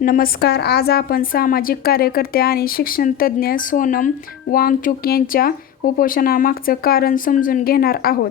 नमस्कार. आज आपण सामाजिक कार्यकर्ते आणि शिक्षणतज्ज्ञ सोनम वांगचुक यांच्या उपोषणामागचं कारण समजून घेणार आहोत.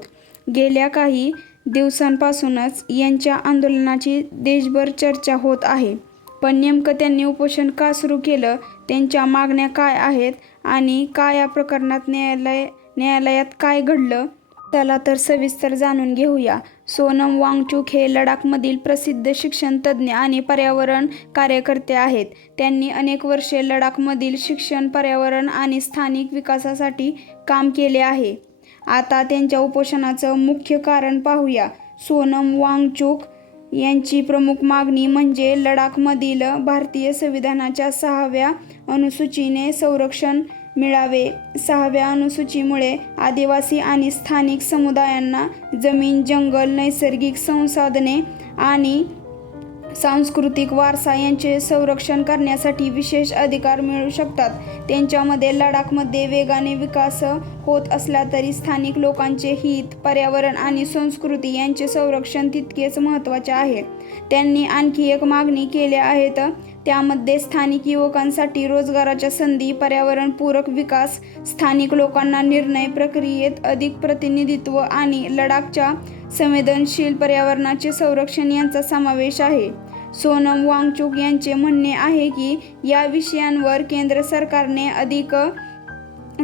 गेल्या काही दिवसांपासूनच यांच्या आंदोलनाची देशभर चर्चा होत आहे. पण नेमकं त्यांनी उपोषण का सुरू केलं, त्यांच्या मागण्या काय आहेत आणि या प्रकरणात न्यायालयात काय घडलं, चला तर सविस्तर जाणून घेऊया. सोनम वांगचुक हे लडाखमधील प्रसिद्ध शिक्षणतज्ज्ञ आणि पर्यावरण कार्यकर्ते आहेत. त्यांनी अनेक वर्षे लडाखमधील शिक्षण, पर्यावरण आणि स्थानिक विकासासाठी काम केले आहे. आता त्यांच्या उपोषणाचं मुख्य कारण पाहूया. सोनम वांगचुक यांची प्रमुख मागणी म्हणजे लडाखमधील भारतीय संविधानाच्या 6व्या अनुसूचीने संरक्षण मिळावे. 6व्या अनुसूचीमुळे आदिवासी आणि स्थानिक समुदायांना जमीन, जंगल, नैसर्गिक संसाधने आणि सांस्कृतिक वारसा यांचे संरक्षण करण्यासाठी विशेष अधिकार मिळू शकतात. त्यांच्यामध्ये लडाखमध्ये वेगाने विकास होत असला तरी स्थानिक लोकांचे हित, पर्यावरण आणि संस्कृती यांचे संरक्षण तितकेच महत्त्वाचे आहे. त्यांनी आणखी एक मागणी केल्या आहेत. त्यामध्ये स्थानिक युवकांसाठी रोजगाराच्या संधी, पर्यावरणपूरक विकास, स्थानिक लोकांना निर्णय प्रक्रियेत अधिक प्रतिनिधित्व आणि लडाखच्या संवेदनशील पर्यावरणाचे संरक्षण यांचा समावेश आहे. सोनम वांगचुक यांचे म्हणणे आहे की या विषयांवर केंद्र सरकारने अधिक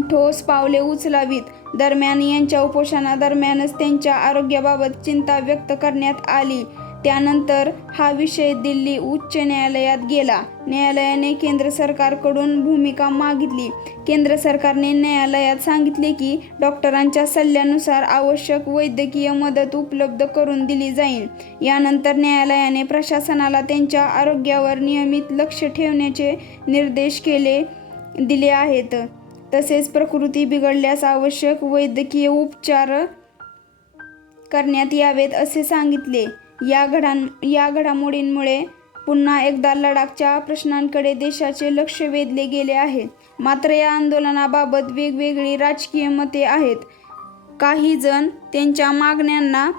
ठोस पावले उचलावीत. दरम्यान यांच्या उपोषणादरम्यानच त्यांच्या आरोग्याबाबत चिंता व्यक्त करण्यात आली. त्यानंतर हा विषय दिल्ली उच्च न्यायालयात गेला. न्यायालयाने केंद्र सरकारकडून भूमिका मागितली. केंद्र सरकारने न्यायालयात सांगितले की डॉक्टरांच्या सल्ल्यानुसार आवश्यक वैद्यकीय मदत उपलब्ध करून दिली जाईल. यानंतर न्यायालयाने प्रशासनाला त्यांच्या आरोग्यावर नियमित लक्ष ठेवण्याचे निर्देश दिले आहेत. तसेच प्रकृती बिघडल्यास आवश्यक वैद्यकीय उपचार करण्यात यावेत असे सांगितले. या घडामोडींमुळे पुन्हा एकदा लडाखच्या प्रश्नांकडे देशाचे लक्ष वेधले गेले आहे. मात्र या आंदोलनाबाबत वेगवेगळी राजकीय मते आहेत. काही जण त्यांच्या मागण्यांना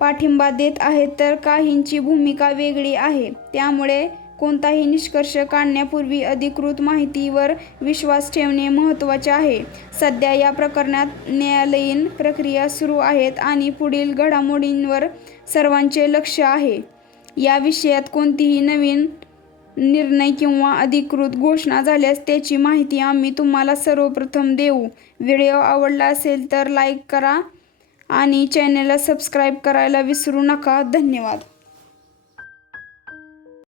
पाठिंबा देत आहेत तर काहींची भूमिका वेगळी आहे. त्यामुळे कोणताही निष्कर्ष काढण्यापूर्वी अधिकृत माहितीवर विश्वास ठेवणे महत्त्वाचे आहे. सध्या या प्रकरणात न्यायालयीन प्रक्रिया सुरू आहेत आणि पुढील घडामोडींवर सर्वांचे लक्ष आहे. या विषयात कोणतीही नवीन निर्णय किंवा अधिकृत घोषणा झाल्यास त्याची माहिती आम्ही तुम्हाला सर्वप्रथम देऊ. व्हिडिओ आवडला असेल तर लाईक करा आणि चॅनलला सबस्क्राईब करायला विसरू नका. धन्यवाद.